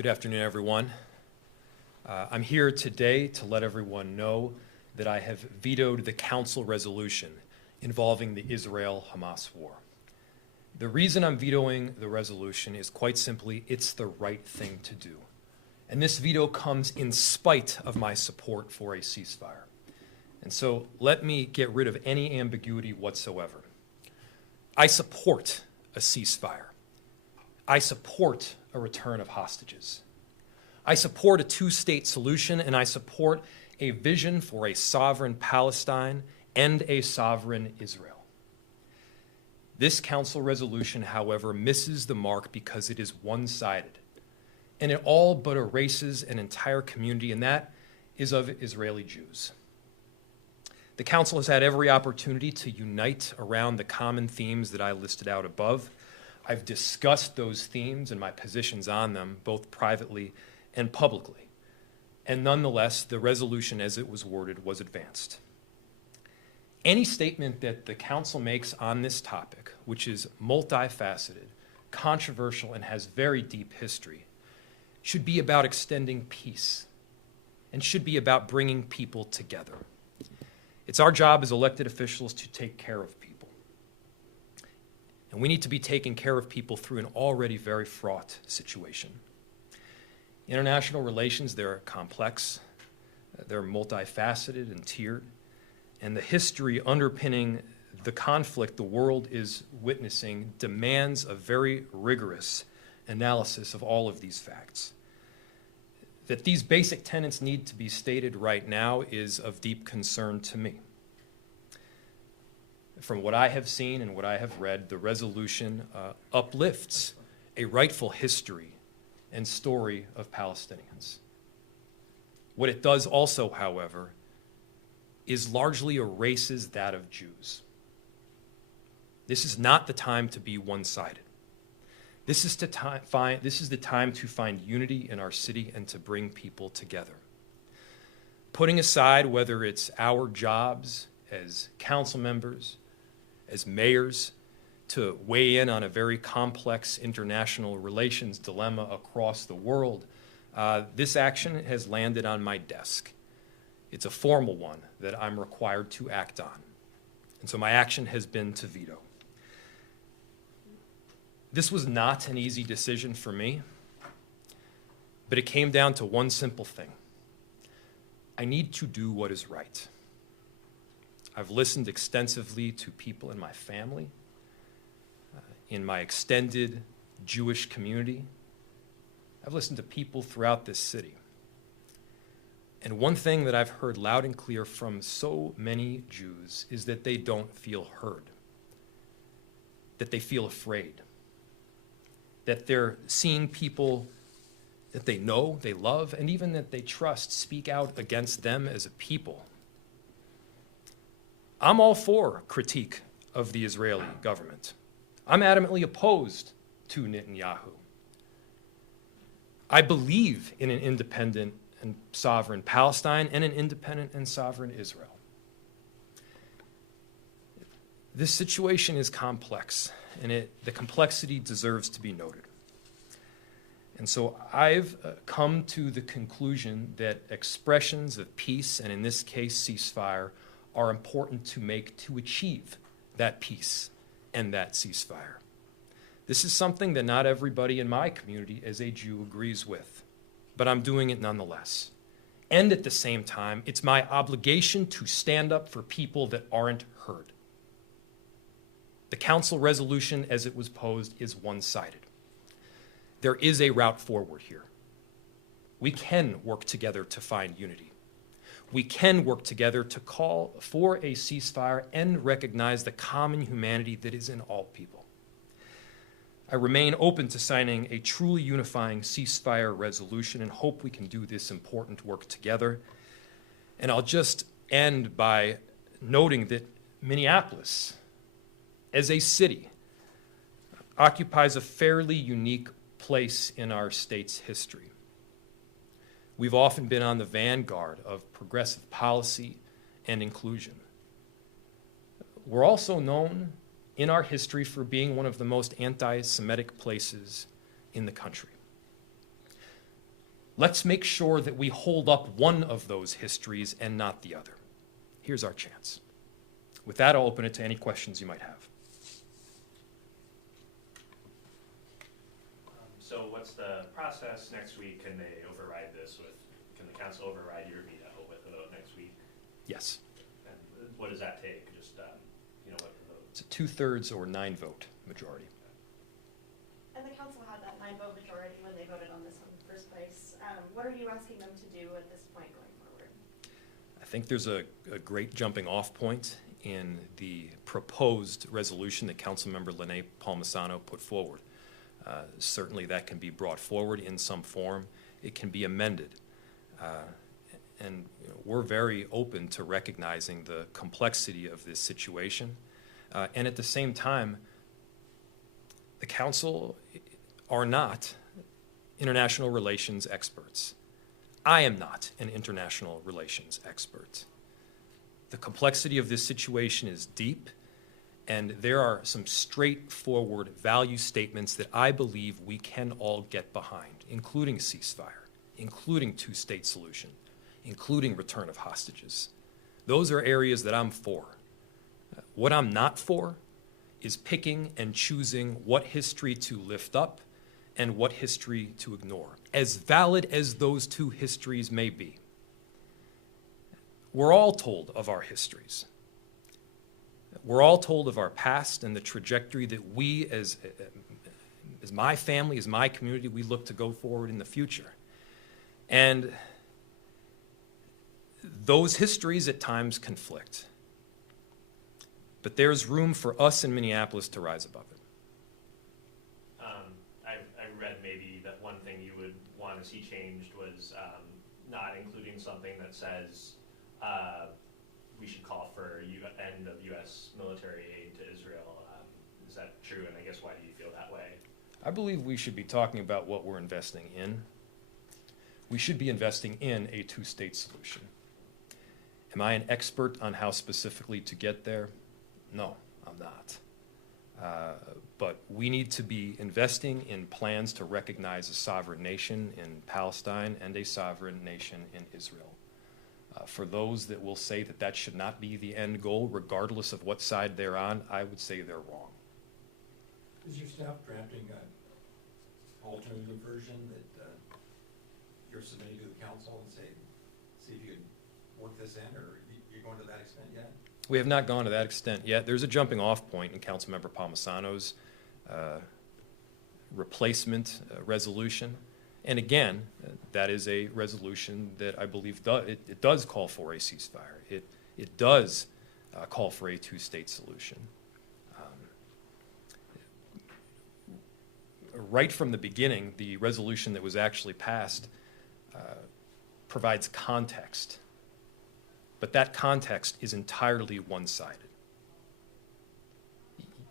Good afternoon, everyone. I'm here today to let everyone know that I have vetoed the council resolution involving the Israel-Hamas war. The reason I'm vetoing the resolution is quite simply, it's the right thing to do. And this veto comes in spite of my support for a ceasefire. And so let me get rid of any ambiguity whatsoever. I support a ceasefire. I support a return of hostages. I support a two-state solution, and I support a vision for a sovereign Palestine and a sovereign Israel. This council resolution, however, misses the mark because it is one-sided, and it all but erases an entire community, and that is of Israeli Jews. The council has had every opportunity to unite around the common themes that I listed out above. I've discussed those themes and my positions on them, both privately and publicly. And nonetheless, the resolution as it was worded was advanced. Any statement that the council makes on this topic, which is multifaceted, controversial, and has very deep history, should be about extending peace and should be about bringing people together. It's our job as elected officials to take care of people. And we need to be taking care of people through an already very fraught situation. International relations, they're complex, they're multifaceted and tiered, and the history underpinning the conflict the world is witnessing demands a very rigorous analysis of all of these facts. That these basic tenets need to be stated right now is of deep concern to me. From what I have seen and what I have read, the resolution uplifts a rightful history and story of Palestinians. What it does also, however, is largely erases that of Jews. This is not the time to be one-sided. This is the time to find unity in our city and to bring people together. Putting aside whether it's our jobs as council members, as mayors, to weigh in on a very complex international relations dilemma across the world, this action has landed on my desk. It's a formal one that I'm required to act on. And so my action has been to veto. This was not an easy decision for me, but it came down to one simple thing. I need to do what is right. I've listened extensively to people in my family, in my extended Jewish community. I've listened to people throughout this city. And one thing that I've heard loud and clear from so many Jews is that they don't feel heard, that they feel afraid, that they're seeing people that they know, they love, and even that they trust speak out against them as a people. I'm all for critique of the Israeli government. I'm adamantly opposed to Netanyahu. I believe in an independent and sovereign Palestine and an independent and sovereign Israel. This situation is complex, and the complexity deserves to be noted. And so I've come to the conclusion that expressions of peace, and in this case ceasefire, are important to make to achieve that peace and that ceasefire. This is something that not everybody in my community as a Jew agrees with, but I'm doing it nonetheless. And at the same time, it's my obligation to stand up for people that aren't heard. The council resolution as it was posed is one-sided. There is a route forward here. We can work together to find unity. We can work together to call for a ceasefire and recognize the common humanity that is in all people. I remain open to signing a truly unifying ceasefire resolution and hope we can do this important work together. And I'll just end by noting that Minneapolis, as a city, occupies a fairly unique place in our state's history. We've often been on the vanguard of progressive policy and inclusion. We're also known in our history for being one of the most anti-Semitic places in the country. Let's make sure that we hold up one of those histories and not the other. Here's our chance. With that, I'll open it to any questions you might have. So what's the process next week? Can they override this with, can the council override your veto with a vote next week? Yes. And what does that take? Just, you know, what the vote? It's a 2/3 or 9-vote majority. And the council had that 9-vote majority when they voted on this one in the first place. What are you asking them to do at this point going forward? I think there's a great jumping off point in the proposed resolution that Councilmember Lene Palmisano put forward. Certainly that can be brought forward in some form. It can be amended. And you know, we're very open to recognizing the complexity of this situation. And at the same time, the council are not international relations experts. I am not an international relations expert. The complexity of this situation is deep, and there are some straightforward value statements that I believe we can all get behind, including ceasefire, including two-state solution, including return of hostages. Those are areas that I'm for. What I'm not for is picking and choosing what history to lift up and what history to ignore, as valid as those two histories may be. We're all told of our histories. We're all told of our past and the trajectory that we, as my family, as my community, we look to go forward in the future. And those histories at times conflict. But there's room for us in Minneapolis to rise above it. I read maybe that one thing you would want to see changed was not including something that says we should call for end of U.S. military aid to Israel. Is that true? And I guess why do you feel that way? I believe we should be talking about what we're investing in. We should be investing in a two-state solution. Am I an expert on how specifically to get there? No, I'm not. But we need to be investing in plans to recognize a sovereign nation in Palestine and a sovereign nation in Israel. For those that will say that that should not be the end goal, regardless of what side they're on, I would say they're wrong. Is your staff drafting an alternative version that you're submitting to the council and see if you can work this in, or you're going to that extent yet? We have not gone to that extent yet. There's a jumping off point in Councilmember Palmisano's replacement resolution. And again, that is a resolution that I believe it does call for a ceasefire. It does call for a two-state solution. Right from the beginning, the resolution that was actually passed provides context. But that context is entirely one-sided.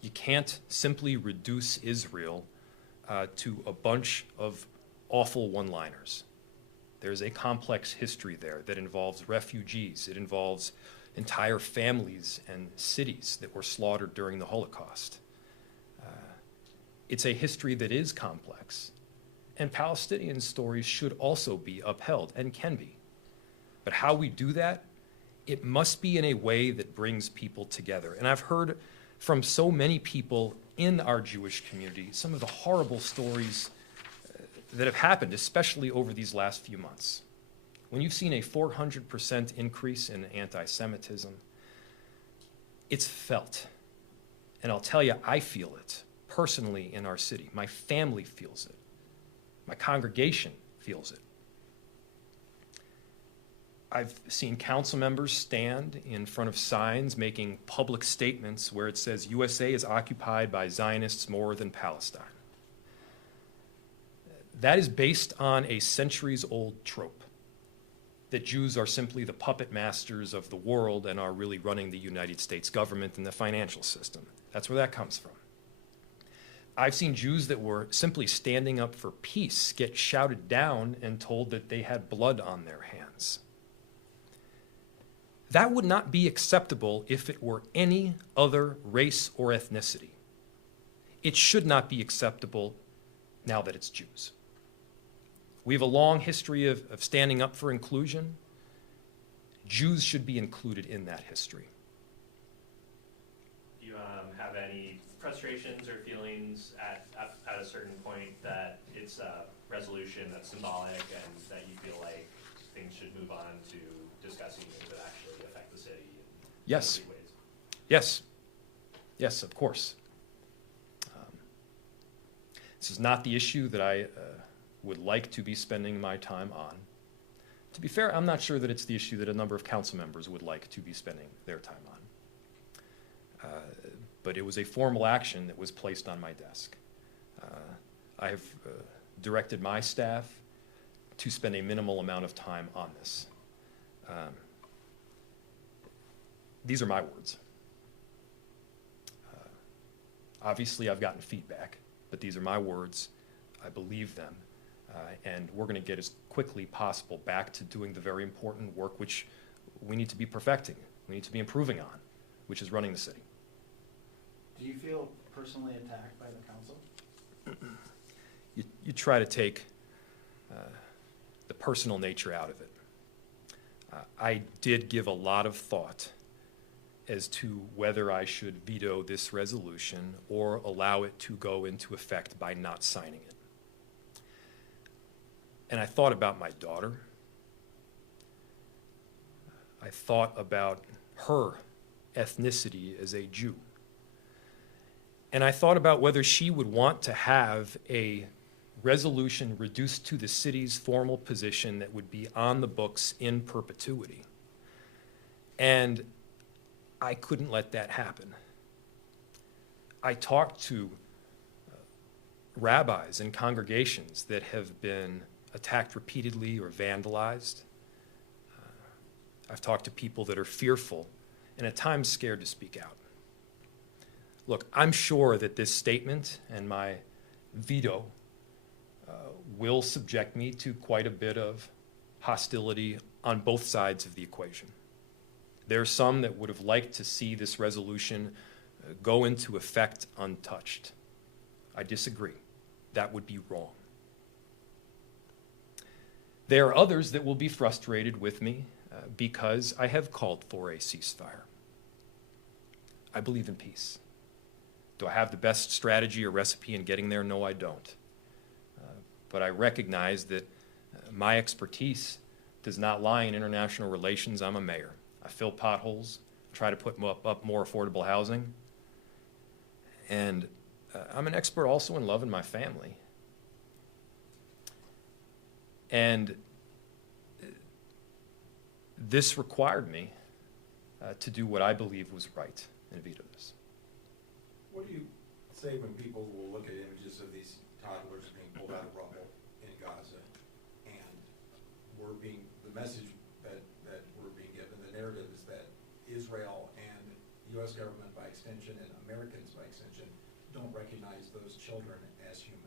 You can't simply reduce Israel to a bunch of awful one-liners. There's a complex history there that involves refugees. It involves entire families and cities that were slaughtered during the Holocaust. It's a history that is complex, and Palestinian stories should also be upheld and can be. But how we do that, it must be in a way that brings people together. And I've heard from so many people in our Jewish community some of the horrible stories that have happened, especially over these last few months. When you've seen a 400% increase in anti-Semitism, it's felt. And I'll tell you, I feel it personally in our city. My family feels it. My congregation feels it. I've seen council members stand in front of signs making public statements where it says USA is occupied by Zionists more than Palestine. That is based on a centuries-old trope that Jews are simply the puppet masters of the world and are really running the United States government and the financial system. That's where that comes from. I've seen Jews that were simply standing up for peace get shouted down and told that they had blood on their hands. That would not be acceptable if it were any other race or ethnicity. It should not be acceptable now that it's Jews. We have a long history of standing up for inclusion. Jews should be included in that history. Do you have any frustrations or feelings at a certain point that it's a resolution that's symbolic and that you feel like things should move on to discussing things that actually affect the city in Yes. big ways? Yes. Yes, of course. This is not the issue that I would like to be spending my time on. To be fair, I'm not sure that it's the issue that a number of council members would like to be spending their time on. But it was a formal action that was placed on my desk. I have directed my staff to spend a minimal amount of time on this. These are my words. Obviously, I've gotten feedback, but these are my words. I believe them. And we're going to get as quickly possible back to doing the very important work which we need to be perfecting, we need to be improving on, which is running the city. Do you feel personally attacked by the council? You try to take the personal nature out of it. I did give a lot of thought as to whether I should veto this resolution or allow it to go into effect by not signing it. And I thought about my daughter. I thought about her ethnicity as a Jew. And I thought about whether she would want to have a resolution reduced to the city's formal position that would be on the books in perpetuity. And I couldn't let that happen. I talked to rabbis and congregations that have been attacked repeatedly or vandalized. I've talked to people that are fearful and at times scared to speak out. Look, I'm sure that this statement and my veto will subject me to quite a bit of hostility on both sides of the equation. There are some that would have liked to see this resolution go into effect untouched. I disagree. That would be wrong. There are others that will be frustrated with me because I have called for a ceasefire. I believe in peace. Do I have the best strategy or recipe in getting there? No, I don't. But I recognize that my expertise does not lie in international relations. I'm a mayor. I fill potholes, try to put up more affordable housing. And I'm an expert also in loving my family. And this required me to do what I believe was right and veto this. What do you say when people will look at images of these toddlers being pulled out of rubble in Gaza, and the message that we're being given, the narrative is that Israel and the U.S. government by extension and Americans by extension don't recognize those children as human?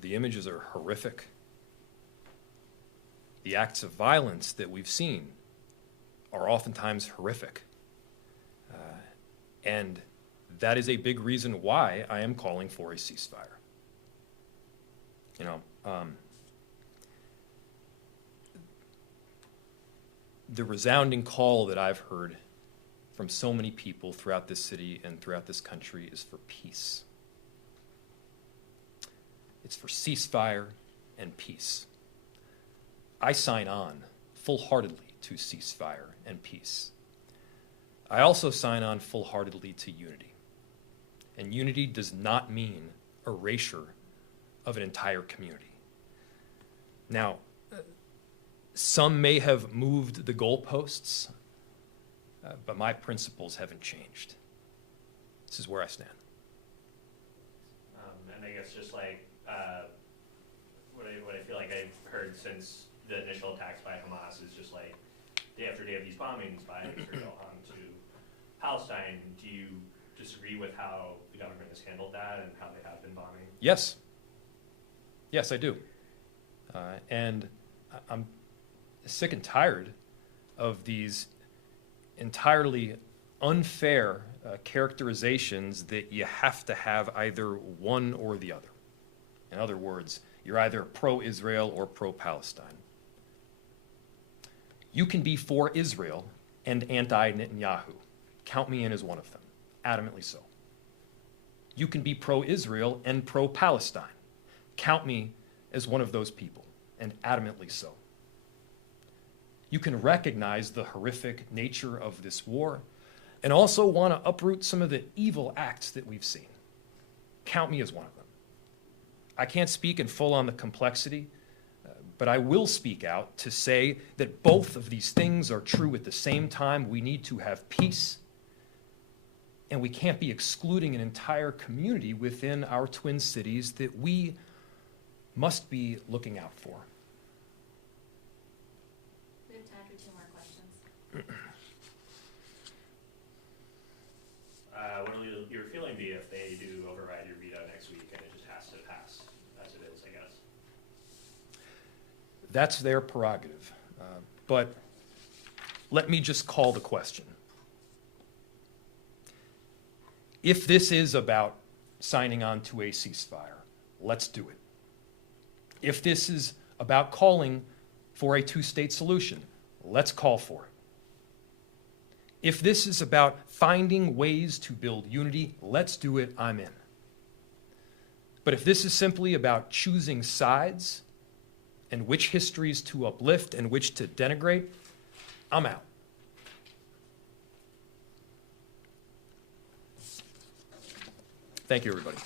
The images are horrific. The acts of violence that we've seen are oftentimes horrific. And that is a big reason why I am calling for a ceasefire. You know, the resounding call that I've heard from so many people throughout this city and throughout this country is for peace. It's for ceasefire and peace. I sign on full-heartedly to ceasefire and peace. I also sign on full-heartedly to unity. And unity does not mean erasure of an entire community. Now, some may have moved the goalposts, but my principles haven't changed. This is where I stand. And I guess just like what I feel like I've heard since the initial attacks by Hamas is just like day after day of these bombings by Israel onto Palestine. Do you disagree with how the government has handled that and how they have been bombing? Yes. Yes, I do. And I'm sick and tired of these entirely unfair characterizations that you have to have either one or the other. In other words, you're either pro-Israel or pro-Palestine. You can be for Israel and anti-Netanyahu. Count me in as one of them, adamantly so. You can be pro-Israel and pro-Palestine. Count me as one of those people, and adamantly so. You can recognize the horrific nature of this war and also want to uproot some of the evil acts that we've seen. Count me as one of them. I can't speak in full on the complexity, but I will speak out to say that both of these things are true at the same time. We need to have peace, and we can't be excluding an entire community within our twin cities that we must be looking out for. We have time for 2 more questions. What will your feeling be if they do override your veto next week and it just has to pass as it is, I guess? That's their prerogative. But let me just call the question. If this is about signing on to a ceasefire, let's do it. If this is about calling for a 2-state solution, let's call for it. If this is about finding ways to build unity, let's do it, I'm in. But if this is simply about choosing sides and which histories to uplift and which to denigrate, I'm out. Thank you, everybody.